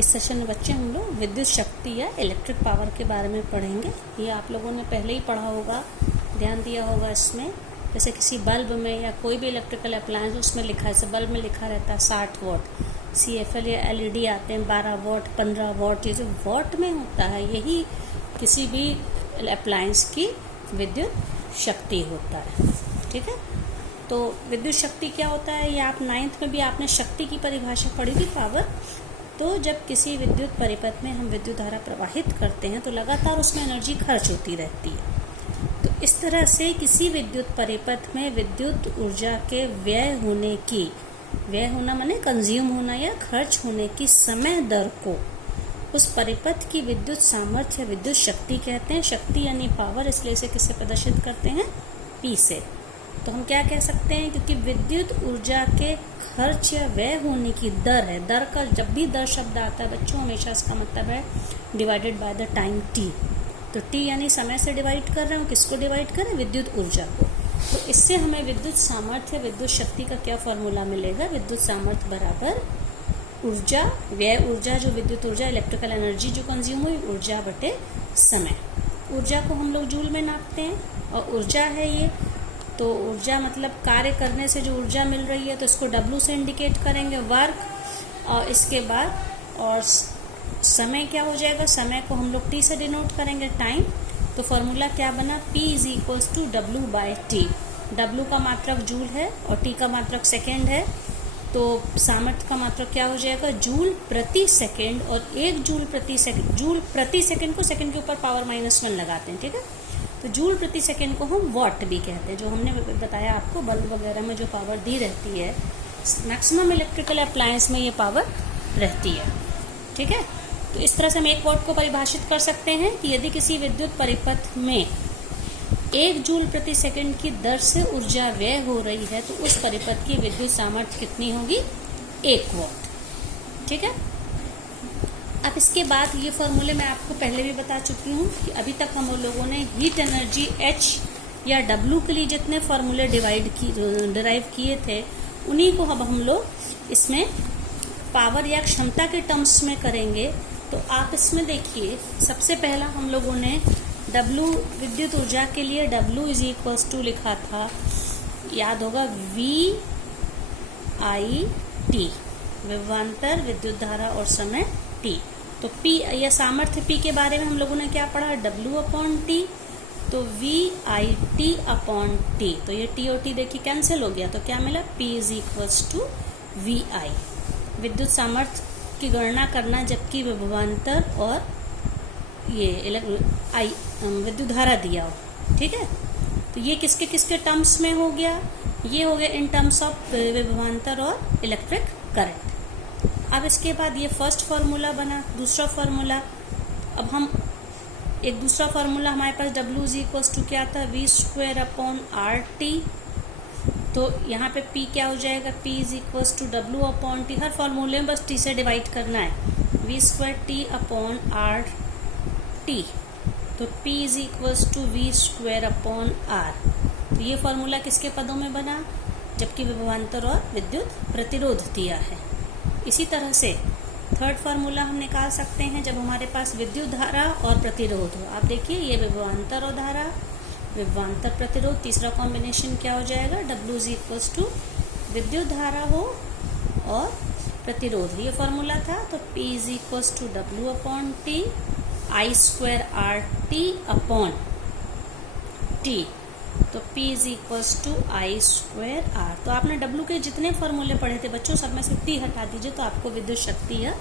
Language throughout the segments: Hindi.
इस सेशन में बच्चे हम लोग विद्युत शक्ति या इलेक्ट्रिक पावर के बारे में पढ़ेंगे। ये आप लोगों ने पहले ही पढ़ा होगा, ध्यान दिया होगा इसमें। जैसे किसी बल्ब में या कोई भी इलेक्ट्रिकल अप्लायंस उसमें लिखा है, जैसे बल्ब में लिखा रहता है 60 वॉट, CFL या LED आते हैं 12 वॉट 15 वॉट। ये जो वॉट में होता है यही किसी भी अप्लायंस की विद्युत शक्ति होता है। ठीक है, तो विद्युत शक्ति क्या होता है, ये आप 9th में भी आपने शक्ति की परिभाषा पढ़ी थी, पावर। तो जब किसी विद्युत परिपथ में हम विद्युत धारा प्रवाहित करते हैं तो लगातार उसमें एनर्जी खर्च होती रहती है। तो इस तरह से किसी विद्युत परिपथ में विद्युत ऊर्जा के व्यय होना माने कंज्यूम होना या खर्च होने की समय दर को उस परिपथ की विद्युत सामर्थ्य या विद्युत शक्ति कहते हैं। शक्ति यानी पावर, इसलिए इसे किससे प्रदर्शित करते हैं, P से। तो हम क्या कह सकते हैं, क्योंकि विद्युत ऊर्जा के खर्च या व्यय होने की दर है। दर का जब भी दर शब्द आता है बच्चों, हमेशा इसका मतलब है divided by the time T। तो T यानी समय से डिवाइड कर रहे हैं, किसको डिवाइड करें, विद्युत ऊर्जा को। तो इससे हमें विद्युत सामर्थ्य विद्युत शक्ति का क्या फॉर्मूला मिलेगा, विद्युत सामर्थ्य बराबर ऊर्जा व्यय ऊर्जा, जो विद्युत ऊर्जा इलेक्ट्रिकल एनर्जी जो कंज्यूम हुई, ऊर्जा बटे समय। ऊर्जा को हम लोग जूल में नापते हैं और ऊर्जा है ये, तो ऊर्जा मतलब कार्य करने से जो ऊर्जा मिल रही है, तो इसको W से इंडिकेट करेंगे, वर्क। और इसके बाद और समय क्या हो जाएगा, समय को हम लोग T से डिनोट करेंगे, टाइम। तो फॉर्मूला क्या बना, P = W/T। W का मात्रक जूल है और T का मात्रक सेकेंड है। तो सामर्थ्य का मात्रक क्या हो जाएगा, जूल प्रति सेकेंड। और 1 जूल प्रति सेकेंड को सेकेंड के ऊपर पावर -1 लगाते हैं। ठीक है, तो जूल प्रति सेकेंड को हम वॉट भी कहते हैं। जो हमने बताया आपको, बल्ब वगैरह में जो पावर दी रहती है, मैक्सिमम इलेक्ट्रिकल अप्लायंस में ये पावर रहती है। ठीक है, तो इस तरह से हम 1 वॉट को परिभाषित कर सकते हैं कि यदि किसी विद्युत परिपथ में 1 जूल प्रति सेकेंड की दर से ऊर्जा व्यय हो रही है तो उस परिपथ की विद्युत सामर्थ्य कितनी होगी, 1 वॉट। ठीक है, अब इसके बाद ये फॉर्मूले मैं आपको पहले भी बता चुकी हूँ कि अभी तक हम लोगों ने हीट एनर्जी H या W के लिए जितने फॉर्मूले डिराइव किए थे, उन्हीं को अब हम लोग इसमें पावर या क्षमता के टर्म्स में करेंगे। तो आप इसमें देखिए, सबसे पहला हम लोगों ने W विद्युत ऊर्जा के लिए W = लिखा था, याद होगा, VIT, विभवांतर विद्युत धारा और समय T। तो P या सामर्थ्य P के बारे में हम लोगों ने क्या पढ़ा, W/T। तो VIT/T। तो ये T और T देखिए कैंसिल हो गया, तो क्या मिला, P = VI। विद्युत सामर्थ्य की गणना करना, जबकि विभवांतर और ये विद्युत धारा दिया हो। ठीक है, तो ये किसके किसके टर्म्स में हो गया, ये हो गया इन टर्म्स ऑफ विभवांतर और इलेक्ट्रिक करंट। अब इसके बाद ये फर्स्ट फार्मूला बना। दूसरा फार्मूला, अब हम एक दूसरा फार्मूला हमारे पास W = क्या था, V²/RT। तो यहाँ पे P क्या हो जाएगा, P = W/T। हर फार्मूले में बस T से डिवाइड करना है, V²T/RT। तो P = V²/R। तो ये फार्मूला किसके पदों में बना, जबकि विभवांतर और विद्युत प्रतिरोध दिया है। इसी तरह से थर्ड फार्मूला हम निकाल सकते हैं जब हमारे पास विद्युत धारा और प्रतिरोध हो। आप देखिए, ये विभवांतर और धारा, विभवांतर प्रतिरोध, तीसरा कॉम्बिनेशन क्या हो जाएगा, W = विद्युत धारा हो और प्रतिरोध, ये फार्मूला था। तो P = W/T, I²RT/T। तो P = I²R। तो आपने W के जितने फॉर्मूले पढ़े थे बच्चों, सब में से T हटा दीजिए तो आपको विद्युत शक्ति या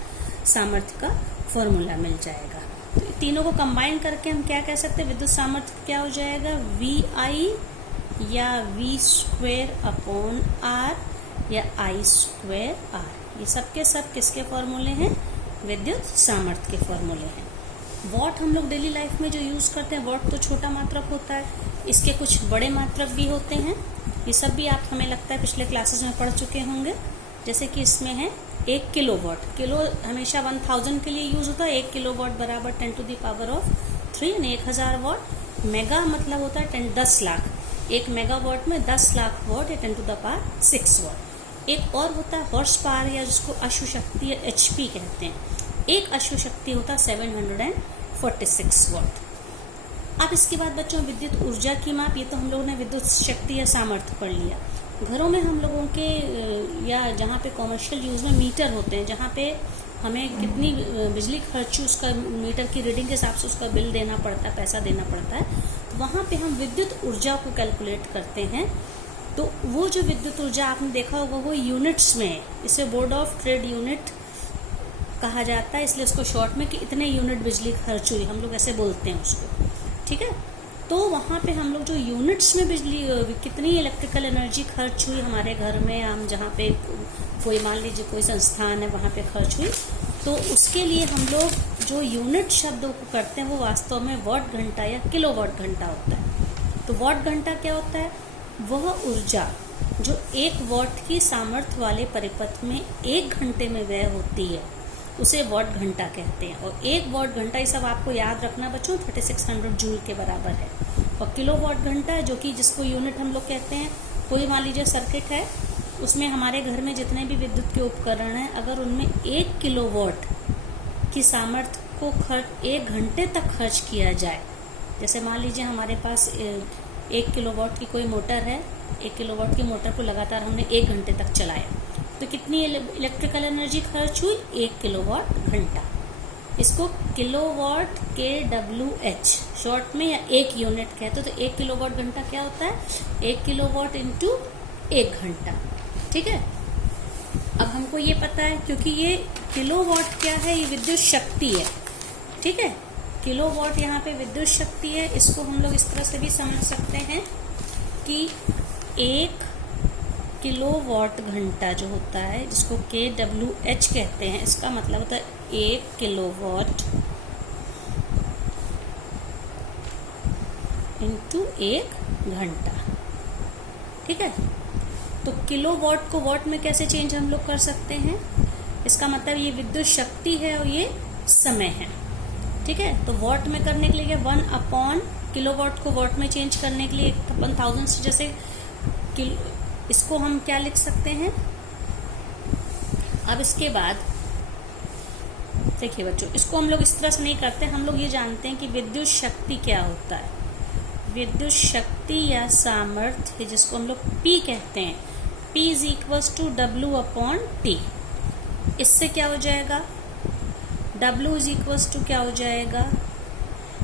सामर्थ्य का फॉर्मूला मिल जाएगा। तो तीनों को कंबाइन करके हम क्या कह सकते हैं, विद्युत सामर्थ्य क्या हो जाएगा, VI या V²/R या I²R। ये सब के सब किसके फॉर्मूले हैं, विद्युत सामर्थ्य के फॉर्मूले हैं। वॉट हम लोग डेली लाइफ में जो यूज़ करते हैं, वॉट तो छोटा मात्रक होता है, इसके कुछ बड़े मात्रक भी होते हैं। ये सब भी आप, हमें लगता है, पिछले क्लासेस में पढ़ चुके होंगे। जैसे कि इसमें है 1 किलोवाट। किलो हमेशा 1000 के लिए यूज़ होता है, 1 किलोवाट बराबर 10⁻³ यानी 1000 वाट। मेगा मतलब होता है 10 लाख। 1 मेगावाट में 10 लाख वाट या 10⁻6 वाट। एक और होता है हॉर्स पावर, या जिसको अश्व शक्ति या HP कहते हैं। एक अश्व शक्ति होता 746 वाट। अब इसके बाद बच्चों विद्युत ऊर्जा की माप, ये तो हम लोगों ने विद्युत शक्ति या सामर्थ्य पढ़ लिया। घरों में हम लोगों के या जहाँ पे कॉमर्शियल यूज़ में मीटर होते हैं, जहाँ पे हमें कितनी बिजली खर्च, उसका मीटर की रीडिंग के हिसाब से उसका बिल देना पड़ता है, पैसा देना पड़ता है, तो वहाँ पे हम विद्युत ऊर्जा को कैलकुलेट करते हैं। तो वो जो विद्युत ऊर्जा आपने देखा होगा वो यूनिट्स में है। इसे बोर्ड ऑफ ट्रेड यूनिट कहा जाता है, इसलिए उसको शॉर्ट में कि इतने यूनिट बिजली खर्च हुई, हम लोग ऐसे बोलते हैं उसको, ठीक है। तो वहाँ पे हम लोग जो यूनिट्स में बिजली कितनी इलेक्ट्रिकल एनर्जी खर्च हुई हमारे घर में, हम जहाँ पे कोई मान लीजिए कोई संस्थान है वहाँ पे खर्च हुई, तो उसके लिए हम लोग जो यूनिट शब्दों को करते हैं वो वास्तव में वाट घंटा या किलोवाट घंटा होता है। तो वाट घंटा क्या होता है? वह ऊर्जा जो 1 वाट की सामर्थ्य वाले परिपथ में 1 घंटे में व्यय होती है, उसे वाट घंटा कहते हैं। और 1 वाट घंटा, ये सब आपको याद रखना बच्चों, 3600 जूल के बराबर है। और किलो वाट घंटा जो कि जिसको यूनिट हम लोग कहते हैं, कोई मान लीजिए सर्किट है, उसमें हमारे घर में जितने भी विद्युत के उपकरण हैं, अगर उनमें 1 किलोवाट की सामर्थ्य को 1 घंटे तक खर्च किया जाए, जैसे मान लीजिए हमारे पास 1 किलोवाट की कोई मोटर है, 1 किलोवाट की मोटर को लगातार हमने 1 घंटे तक चलाया, तो कितनी इलेक्ट्रिकल एनर्जी खर्च हुई? 1 किलोवाट घंटा। इसको किलोवाट KWH शॉर्ट में या 1 यूनिट कहते हो। तो 1 किलोवाट घंटा क्या होता है? 1 किलोवाट इंटू 1 घंटा, ठीक है। अब हमको ये पता है, क्योंकि ये किलोवाट क्या है? ये विद्युत शक्ति है, ठीक है। किलोवाट यहाँ पे विद्युत शक्ति है। इसको हम लोग इस तरह से भी समझ सकते हैं कि 1 किलोवाट घंटा जो होता है, जिसको KWH कहते हैं, इसका मतलब होता है 1 किलोवाट इंटू 1 घंटा, ठीक है। तो किलोवाट को वाट में कैसे चेंज हम लोग कर सकते हैं? इसका मतलब ये विद्युत शक्ति है और ये समय है, ठीक है। तो वाट में करने के लिए 1 किलोवाट को वाट में चेंज करने के लिए 1000 से, जैसे इसको हम क्या लिख सकते हैं? अब इसके बाद देखिए बच्चों, इसको हम लोग इस तरह से नहीं करते। हम लोग ये जानते हैं कि विद्युत शक्ति क्या होता है। विद्युत शक्ति या सामर्थ्य, जिसको हम लोग P कहते हैं, P is equals to W/T। इससे क्या हो जाएगा? W इज इक्वल्स टू क्या हो जाएगा?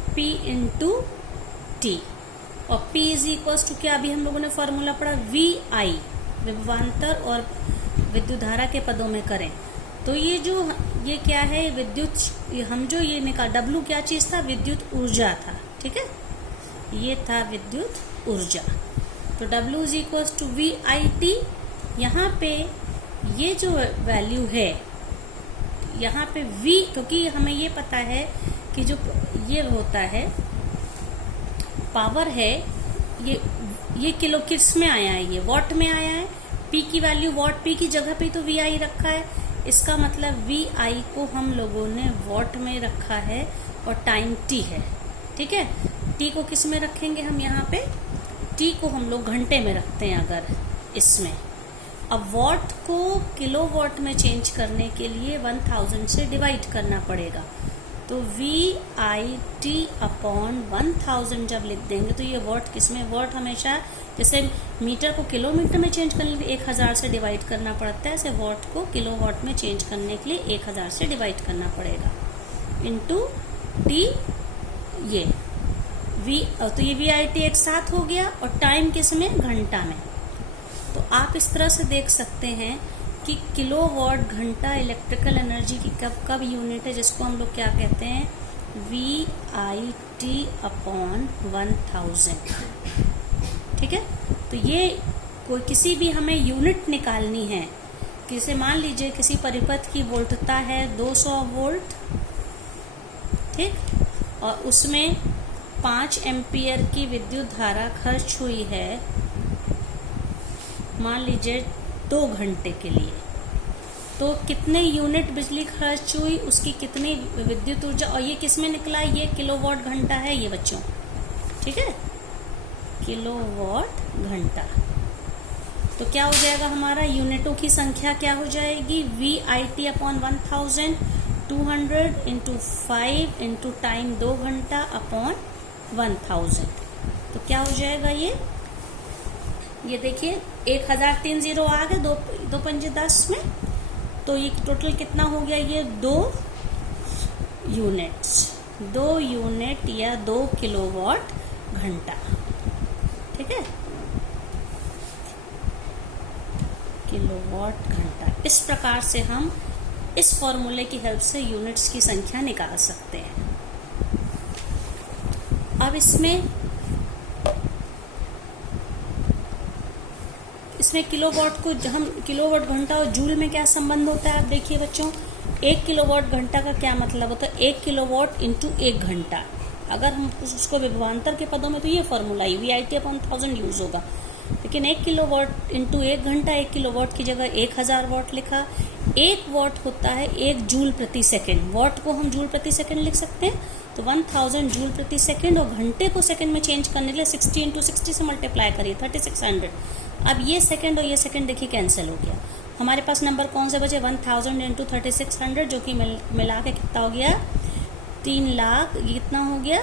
P into T। और P इज इक्वल्स टू क्या, अभी हम लोगों ने फॉर्मूला पढ़ा, VI, विभवांतर और विद्युत धारा के पदों में करें तो ये क्या है? विद्युत, हम जो ये निकाल, W क्या चीज था? विद्युत ऊर्जा था, ठीक है। ये था विद्युत ऊर्जा। तो W is equals to VIT। यहाँ पे ये जो वैल्यू है, यहाँ पे V, क्योंकि हमें ये पता है कि जो ये होता है पावर है, ये किलो किस में आया है? ये वाट में आया है। P की वैल्यू वाट, P की जगह पे तो VI रखा है, इसका मतलब VI को हम लोगों ने वाट में रखा है और टाइम T है, ठीक है। T को किस में रखेंगे हम? यहाँ पे T को हम लोग घंटे में रखते हैं अगर इसमें। अब वाट को किलोवाट में चेंज करने के लिए 1000 से डिवाइड करना पड़ेगा। तो VIT/1000 जब लिख देंगे तो ये वाट किसमें? वाट हमेशा, जैसे मीटर को किलोमीटर में चेंज करने के लिए 1000 से डिवाइड करना पड़ता है, ऐसे वाट को किलोवाट में चेंज करने के लिए 1000 से डिवाइड करना पड़ेगा इंटू T। ये तो ये VIT एक साथ हो गया और टाइम किसमें? घंटा में। तो आप इस तरह से देख सकते हैं कि किलोवाट घंटा इलेक्ट्रिकल एनर्जी की कब यूनिट है, जिसको हम लोग क्या कहते हैं? VIT/1000, ठीक है। तो ये कोई किसी भी हमें यूनिट निकालनी है, किसी मान लीजिए किसी परिपथ की वोल्टता है 200 वोल्ट, ठीक, और उसमें 5 एम्पियर की विद्युत धारा खर्च हुई है, मान लीजिए 2 घंटे के लिए, तो कितने यूनिट बिजली खर्च हुई, उसकी कितनी विद्युत ऊर्जा, और ये किस में निकला? ये किलोवाट घंटा है ये बच्चों, ठीक है, किलोवाट घंटा। तो क्या हो जाएगा हमारा? यूनिटों की संख्या क्या हो जाएगी? VIT/1000 200 इंटू 5 इंटू टाइम 2 घंटा अपॉन 1000। तो क्या हो जाएगा ये देखिए 1030 आ गए, दो पंजे 10 में। तो ये टोटल कितना हो गया, ये 2 यूनिट या 2 किलोवाट घंटा। ठीक है, किलोवाट घंटा। इस प्रकार से हम इस फॉर्मूले की हेल्प से यूनिट्स की संख्या निकाल सकते हैं। अब इसमें किलोवाट को हम किलोवाट घंटा और जूल में क्या संबंध होता है, आप देखिए बच्चों। 1 किलोवाट घंटा का क्या मतलब होता है, 1 किलोवाट इंटू 1 घंटा। अगर हम उसको विभवांतर के पदों में तो ये फॉर्मूला VIT/1000 यूज होगा, लेकिन 1 किलोवाट इंटू 1 घंटा, 1 किलोवाट की जगह 1000 वाट लिखा। 1 वाट होता है 1 जूल प्रति सेकंड। वाट को हम जूल प्रति सेकंड लिख सकते हैं, तो 1000 जूल प्रति सेकंड। और घंटे को सेकंड में चेंज करने के लिए 60 इंटू 60 से मल्टीप्लाई करिए, 3600। अब ये सेकंड और ये सेकंड देखिए कैंसिल हो गया। हमारे पास नंबर कौन से बचे, 1000 इंटू 3600, जो कि मिला के कितना हो गया, 3 लाख। ये कितना हो गया,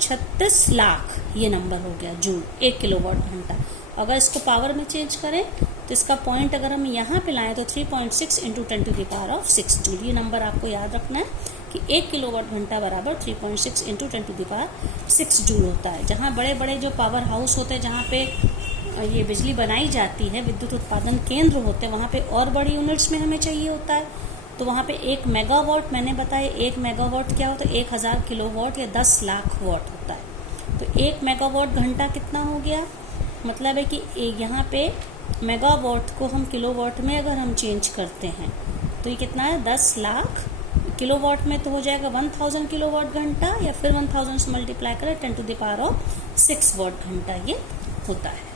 36 लाख ये नंबर हो गया जूल 1 किलोवाट घंटा। अगर इसको पावर में चेंज करें तो इसका पॉइंट अगर हम यहाँ पे लाएं तो 3.6 इंटू 10⁶ जूल। ये नंबर आपको याद रखना है कि 1 किलोवाट घंटा बराबर 3.6 इंटू 10⁶ जूल होता है। जहाँ बड़े बड़े जो पावर हाउस होते हैं, जहाँ पे ये बिजली बनाई जाती है, विद्युत उत्पादन केंद्र होते हैं, वहाँ पे और बड़ी यूनिट्स में हमें चाहिए होता है। तो वहाँ पे 1 मेगावाट, मैंने बताया 1 मेगावाट क्या होता है, 1000 किलोवाट या 10 लाख वाट होता है। तो 1 मेगावाट घंटा कितना हो गया, मतलब है कि यहाँ पे मेगावाट को हम किलोवाट में अगर हम चेंज करते हैं तो ये कितना है, 10 लाख। किलोवाट में तो हो जाएगा 1000 किलोवाट घंटा, या फिर 1000 से मल्टीप्लाई करें 10⁶ वाट घंटा ये होता है।